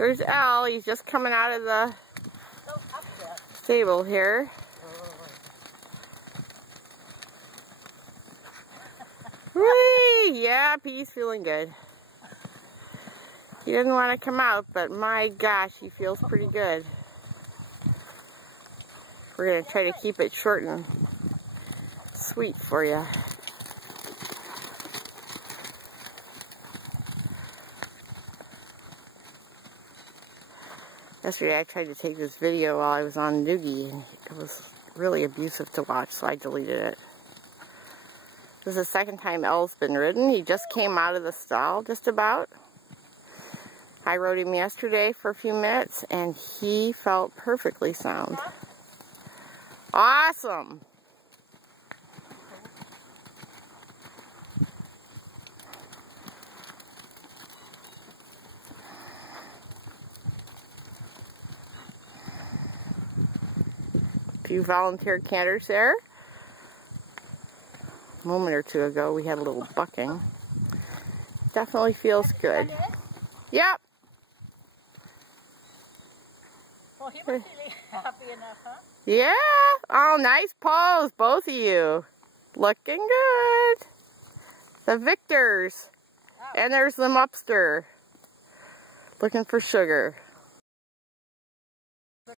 There's Al. He's just coming out of the stable here. Whee! Yep, he's feeling good. He doesn't want to come out, but my gosh, he feels pretty good. We're going to try to keep it short and sweet for you. Yesterday I tried to take this video while I was on Noogie, and it was really abusive to watch, so I deleted it. This is the second time Elle's been ridden. He just came out of the stall, just about. I rode him yesterday for a few minutes, and he felt perfectly sound. Awesome! A few volunteer canters there. A moment or two ago we had a little bucking. Definitely feels good. Yep. Well, he must be happy enough, huh? Yeah. Oh, nice pose, both of you. Looking good. The Victors. Oh. And there's the Mupster. Looking for sugar.